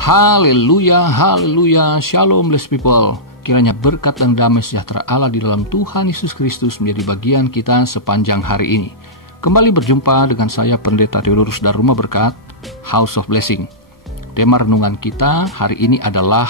Haleluya, haleluya, shalom blessed people. Kiranya berkat dan damai sejahtera Allah di dalam Tuhan Yesus Kristus menjadi bagian kita sepanjang hari ini. Kembali berjumpa dengan saya Pendeta Theodorus dari Rumah Berkat, House of Blessing. Tema renungan kita hari ini adalah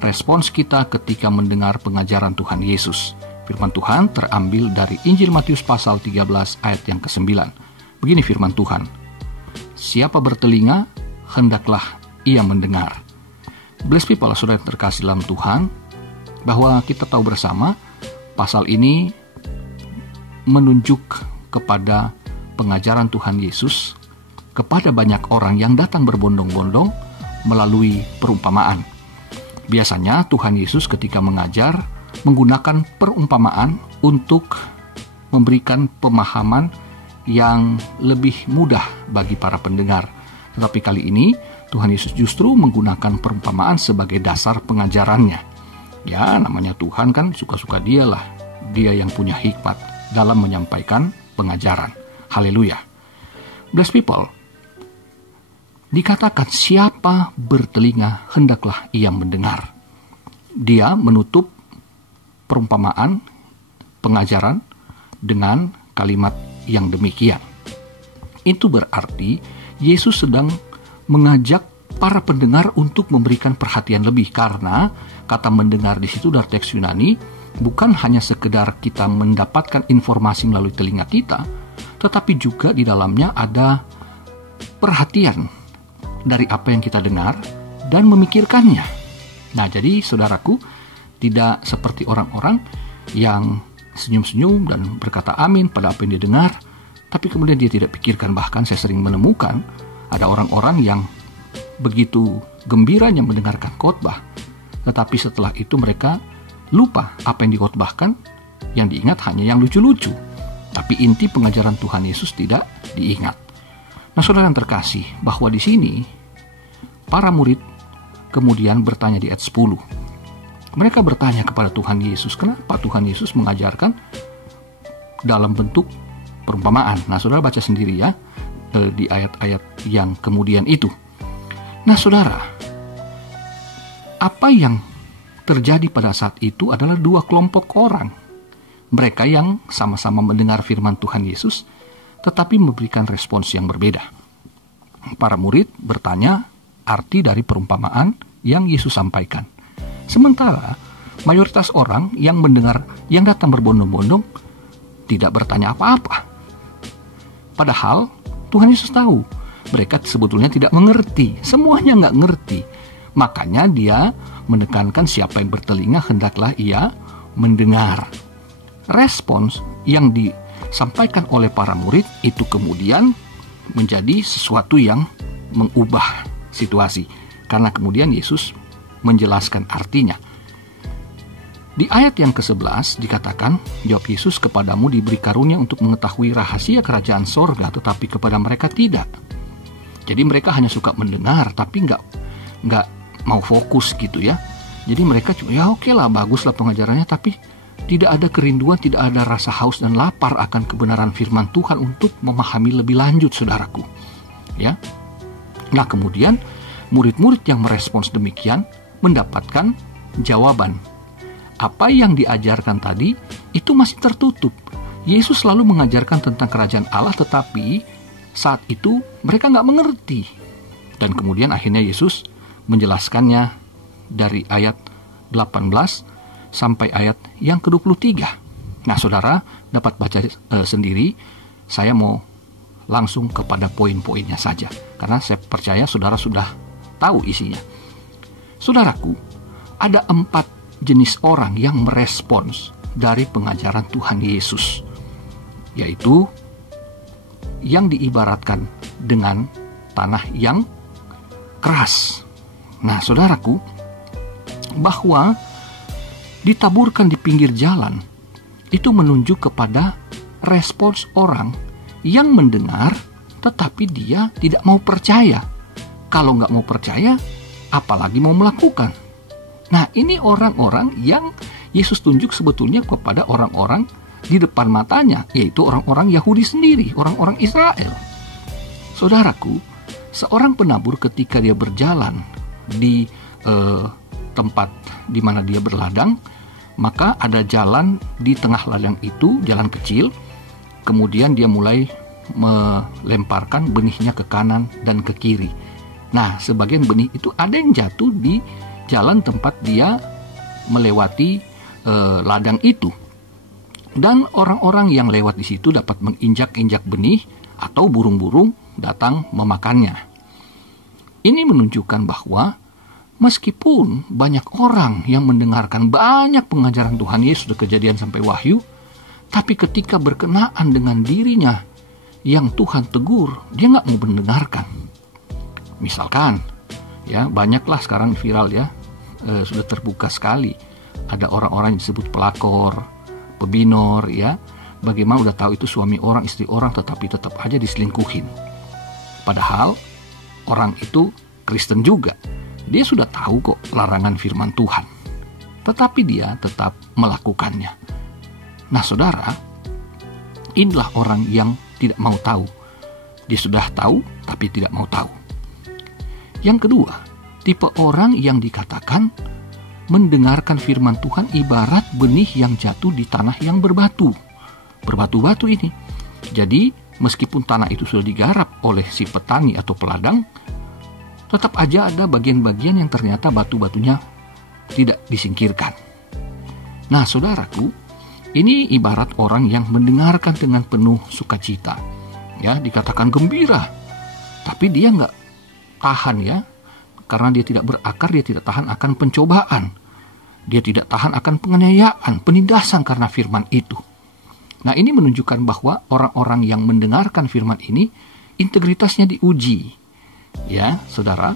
respons kita ketika mendengar pengajaran Tuhan Yesus. Firman Tuhan terambil dari Injil Matius pasal 13 ayat yang ke-9. Begini firman Tuhan, siapa bertelinga, hendaklah ia mendengar. Blessed people, saudara terkasih dalam Tuhan, bahwa kita tahu bersama pasal ini menunjuk kepada pengajaran Tuhan Yesus kepada banyak orang yang datang berbondong-bondong melalui perumpamaan. Biasanya Tuhan Yesus ketika mengajar menggunakan perumpamaan untuk memberikan pemahaman yang lebih mudah bagi para pendengar. Tetapi kali ini Tuhan Yesus justru menggunakan perumpamaan sebagai dasar pengajarannya. Ya, namanya Tuhan kan suka-suka dialah. Dia yang punya hikmat dalam menyampaikan pengajaran. Haleluya. Blessed people, dikatakan siapa bertelinga hendaklah ia mendengar. Dia menutup perumpamaan pengajaran dengan kalimat yang demikian. Itu berarti Yesus sedang mengajak para pendengar untuk memberikan perhatian lebih, karena kata mendengar di situ dari teks Yunani bukan hanya sekedar kita mendapatkan informasi melalui telinga kita, tetapi juga di dalamnya ada perhatian dari apa yang kita dengar dan memikirkannya. Nah, jadi saudaraku, tidak seperti orang-orang yang senyum-senyum dan berkata amin pada apa yang dia dengar, tapi kemudian dia tidak pikirkan. Bahkan saya sering menemukan ada orang-orang yang begitu gembiranya mendengarkan khotbah, tetapi setelah itu mereka lupa apa yang dikhotbahkan, yang diingat hanya yang lucu-lucu. Tapi inti pengajaran Tuhan Yesus tidak diingat. Nah, saudara yang terkasih, bahwa di sini para murid kemudian bertanya di ayat 10. Mereka bertanya kepada Tuhan Yesus, kenapa Tuhan Yesus mengajarkan dalam bentuk perumpamaan? Nah, saudara baca sendiri ya, di ayat-ayat yang kemudian itu. Nah, saudara, apa yang terjadi pada saat itu adalah dua kelompok orang. Mereka yang sama-sama mendengar firman Tuhan Yesus, tetapi memberikan respons yang berbeda. Para murid bertanya arti dari perumpamaan yang Yesus sampaikan. Sementara mayoritas orang yang mendengar, yang datang berbondong-bondong, tidak bertanya apa-apa. Padahal Tuhan Yesus tahu mereka sebetulnya tidak mengerti, semuanya nggak ngerti. Makanya dia menekankan siapa yang bertelinga hendaklah ia mendengar. Respons yang disampaikan oleh para murid itu kemudian menjadi sesuatu yang mengubah situasi, karena kemudian Yesus menjelaskan artinya. Di ayat yang ke-11 dikatakan, jawab Yesus, kepadamu diberi karunia untuk mengetahui rahasia kerajaan sorga, tetapi kepada mereka tidak. Jadi mereka hanya suka mendengar, tapi nggak mau fokus gitu ya. Jadi mereka cuma, ya oke lah, bagus lah pengajarannya, tapi tidak ada kerinduan, tidak ada rasa haus dan lapar akan kebenaran firman Tuhan untuk memahami lebih lanjut, saudaraku. Ya. Nah, kemudian murid-murid yang merespons demikian mendapatkan jawaban. Apa yang diajarkan tadi itu masih tertutup. Yesus selalu mengajarkan tentang kerajaan Allah, tetapi saat itu mereka nggak mengerti. Dan kemudian akhirnya Yesus menjelaskannya dari ayat 18 sampai ayat yang ke-23. Nah, saudara dapat baca sendiri. Saya mau langsung kepada poin-poinnya saja, karena saya percaya saudara sudah tahu isinya. Saudaraku, ada 4 jenis orang yang merespons dari pengajaran Tuhan Yesus, yaitu yang diibaratkan dengan tanah yang keras. Nah, saudaraku, bahwa ditaburkan di pinggir jalan itu menunjuk kepada respons orang yang mendengar tetapi dia tidak mau percaya. Kalau nggak mau percaya, apalagi mau melakukan. Nah, ini orang-orang yang Yesus tunjuk sebetulnya kepada orang-orang di depan matanya, yaitu orang-orang Yahudi sendiri, orang-orang Israel. Saudaraku, seorang penabur ketika dia berjalan di tempat di mana dia berladang, maka ada jalan di tengah ladang itu, jalan kecil. Kemudian dia mulai melemparkan benihnya ke kanan dan ke kiri. Nah, sebagian benih itu ada yang jatuh di jalan tempat dia melewati ladang itu. Dan orang-orang yang lewat di situ dapat menginjak-injak benih atau burung-burung datang memakannya. Ini menunjukkan bahwa meskipun banyak orang yang mendengarkan banyak pengajaran Tuhan Yesus dari Kejadian sampai Wahyu, tapi ketika berkenaan dengan dirinya yang Tuhan tegur, dia nggak mau mendengarkan. Misalkan, ya banyaklah sekarang viral ya, sudah terbuka sekali. Ada orang-orang yang disebut pelakor, pebinor, ya. Bagaimana udah tahu itu suami orang, istri orang, tetapi tetap aja diselingkuhin. Padahal orang itu Kristen juga. Dia sudah tahu kok larangan firman Tuhan, tetapi dia tetap melakukannya. Nah saudara, inilah orang yang tidak mau tahu. Dia sudah tahu, tapi tidak mau tahu. Yang kedua, tipe orang yang dikatakan mendengarkan firman Tuhan ibarat benih yang jatuh di tanah yang berbatu. Berbatu-batu ini. Jadi, meskipun tanah itu sudah digarap oleh si petani atau peladang, tetap aja ada bagian-bagian yang ternyata batu-batunya tidak disingkirkan. Nah, saudaraku, ini ibarat orang yang mendengarkan dengan penuh sukacita. Ya, dikatakan gembira. Tapi dia nggak tahan ya. Karena dia tidak berakar, dia tidak tahan akan pencobaan. Dia tidak tahan akan penganiayaan, penindasan karena firman itu. Nah, ini menunjukkan bahwa orang-orang yang mendengarkan firman ini, integritasnya diuji. Ya, saudara.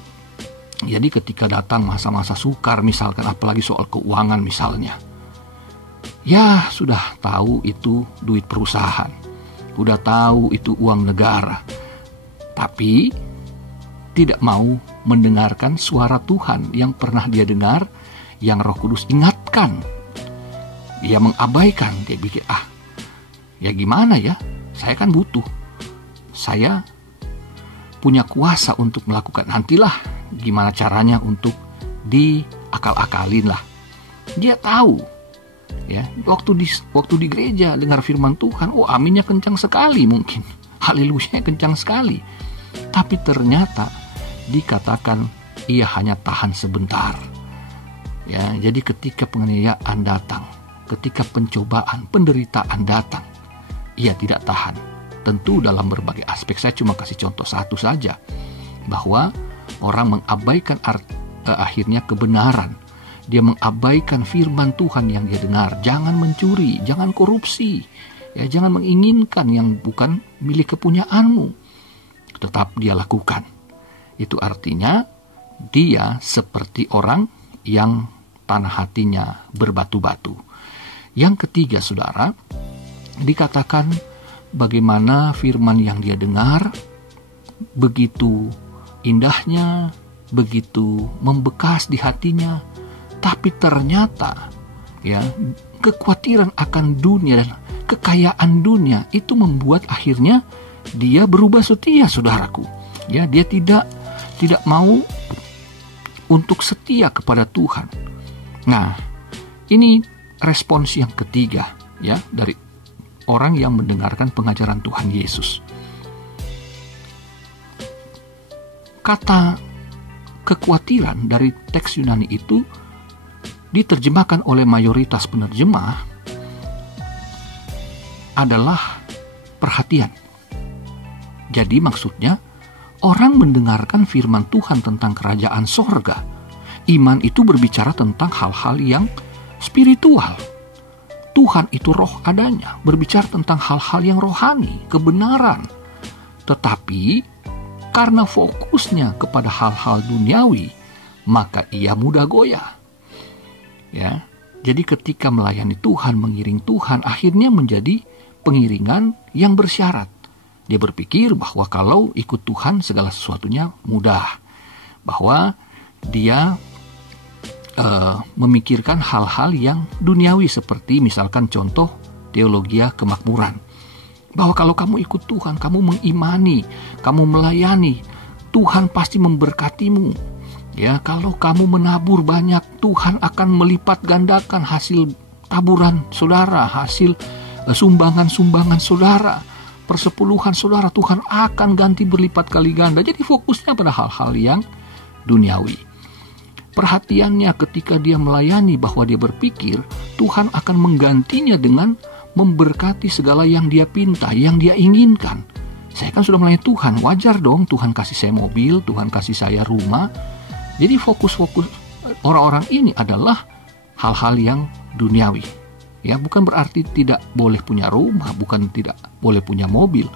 Jadi ketika datang masa-masa sukar, misalkan apalagi soal keuangan misalnya. Ya, sudah tahu itu duit perusahaan. Udah tahu itu uang negara. Tapi tidak mau mendengarkan suara Tuhan yang pernah dia dengar, yang Roh Kudus ingatkan. Dia mengabaikan, dia pikir, ya gimana ya, saya kan butuh. Saya punya kuasa untuk melakukan, nantilah gimana caranya untuk diakal-akalin lah. Dia tahu, ya waktu di gereja dengar firman Tuhan, aminnya kencang sekali mungkin, haleluya kencang sekali. Tapi ternyata dikatakan ia hanya tahan sebentar. Ya, jadi ketika penganiayaan datang, ketika pencobaan, penderitaan datang, ia tidak tahan. Tentu dalam berbagai aspek. Saya cuma kasih contoh satu saja, bahwa orang mengabaikan akhirnya kebenaran. Dia mengabaikan firman Tuhan yang dia dengar. Jangan mencuri, jangan korupsi, ya jangan menginginkan yang bukan milik kepunyaanmu. Tetap dia lakukan. Itu artinya dia seperti orang yang tanah hatinya berbatu-batu. Yang ketiga, saudara, dikatakan bagaimana firman yang dia dengar begitu indahnya, begitu membekas di hatinya, tapi ternyata ya kekhawatiran akan dunia dan kekayaan dunia itu membuat akhirnya dia berubah setia, saudaraku. Ya, dia tidak mau untuk setia kepada Tuhan. Nah, ini respons yang ketiga ya dari orang yang mendengarkan pengajaran Tuhan Yesus. Kata kekhawatiran dari teks Yunani itu diterjemahkan oleh mayoritas penerjemah adalah perhatian. Jadi maksudnya orang mendengarkan firman Tuhan tentang kerajaan sorga. Iman itu berbicara tentang hal-hal yang spiritual. Tuhan itu roh adanya, berbicara tentang hal-hal yang rohani, kebenaran. Tetapi karena fokusnya kepada hal-hal duniawi, maka ia mudah goyah. Ya, jadi ketika melayani Tuhan, mengiring Tuhan, akhirnya menjadi pengiringan yang bersyarat. Dia berpikir bahwa kalau ikut Tuhan segala sesuatunya mudah. Bahwa dia memikirkan hal-hal yang duniawi seperti misalkan contoh teologia kemakmuran. Bahwa kalau kamu ikut Tuhan, kamu mengimani, kamu melayani, Tuhan pasti memberkatimu. Ya, kalau kamu menabur banyak, Tuhan akan melipat gandakan hasil taburan saudara, hasil sumbangan-sumbangan saudara, persepuluhan saudara. Tuhan akan ganti berlipat kali ganda. Jadi fokusnya pada hal-hal yang duniawi. Perhatiannya ketika dia melayani, bahwa dia berpikir Tuhan akan menggantinya dengan memberkati segala yang dia pinta, yang dia inginkan. Saya kan sudah melayani Tuhan, wajar dong Tuhan kasih saya mobil, Tuhan kasih saya rumah. Jadi fokus-fokus orang-orang ini adalah hal-hal yang duniawi. Ya, bukan berarti tidak boleh punya rumah, bukan tidak boleh punya mobil,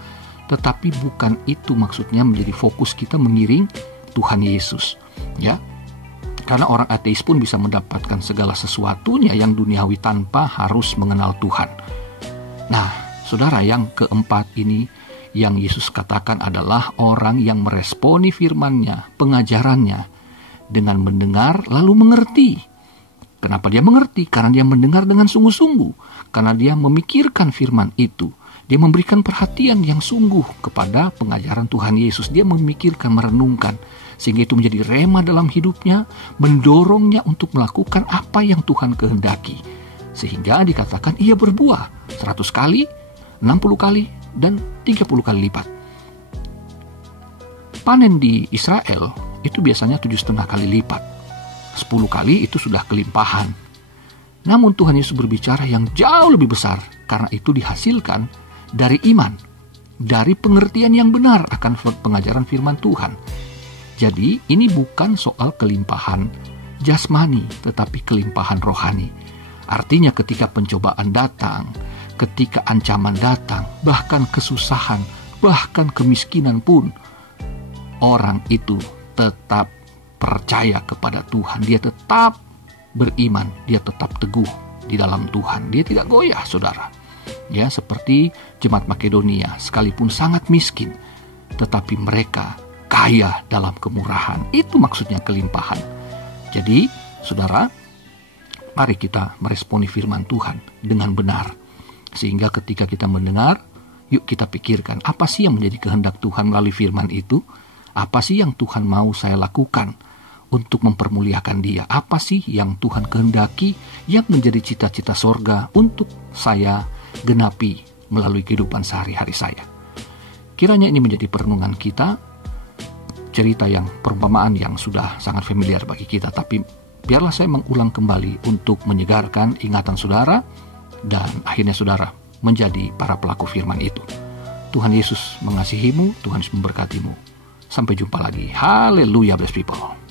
tetapi bukan itu maksudnya menjadi fokus kita mengiring Tuhan Yesus. Ya, karena orang ateis pun bisa mendapatkan segala sesuatunya yang duniawi tanpa harus mengenal Tuhan. Nah, saudara, yang keempat ini yang Yesus katakan adalah orang yang meresponi firman-Nya, pengajarannya, dengan mendengar lalu mengerti. Kenapa dia mengerti? Karena dia mendengar dengan sungguh-sungguh. Karena dia memikirkan firman itu. Dia memberikan perhatian yang sungguh kepada pengajaran Tuhan Yesus. Dia memikirkan, merenungkan. Sehingga itu menjadi rema dalam hidupnya, mendorongnya untuk melakukan apa yang Tuhan kehendaki. Sehingga dikatakan ia berbuah 100 kali, 60 kali, dan 30 kali lipat. Panen di Israel itu biasanya 7,5 kali lipat. 10 kali itu sudah kelimpahan. Namun Tuhan Yesus berbicara yang jauh lebih besar, karena itu dihasilkan dari iman, dari pengertian yang benar akan pengajaran firman Tuhan. Jadi ini bukan soal kelimpahan jasmani, tetapi kelimpahan rohani. Artinya ketika pencobaan datang, ketika ancaman datang, bahkan kesusahan, bahkan kemiskinan pun, orang itu tetap percaya kepada Tuhan. Dia tetap beriman, dia tetap teguh di dalam Tuhan. Dia tidak goyah, saudara. Ya, seperti jemaat Makedonia, sekalipun sangat miskin, tetapi mereka kaya dalam kemurahan. Itu maksudnya kelimpahan. Jadi, saudara, mari kita meresponi firman Tuhan dengan benar. Sehingga ketika kita mendengar, yuk kita pikirkan, apa sih yang menjadi kehendak Tuhan melalui firman itu? Apa sih yang Tuhan mau saya lakukan untuk mempermuliakan Dia? Apa sih yang Tuhan kehendaki yang menjadi cita-cita sorga untuk saya genapi melalui kehidupan sehari-hari saya? Kiranya ini menjadi perenungan kita, cerita yang perumpamaan yang sudah sangat familiar bagi kita, tapi biarlah saya mengulang kembali untuk menyegarkan ingatan saudara, dan akhirnya saudara menjadi para pelaku firman itu. Tuhan Yesus mengasihimu, Tuhan Yesus memberkatimu. Sampai jumpa lagi. Haleluya, blessed people.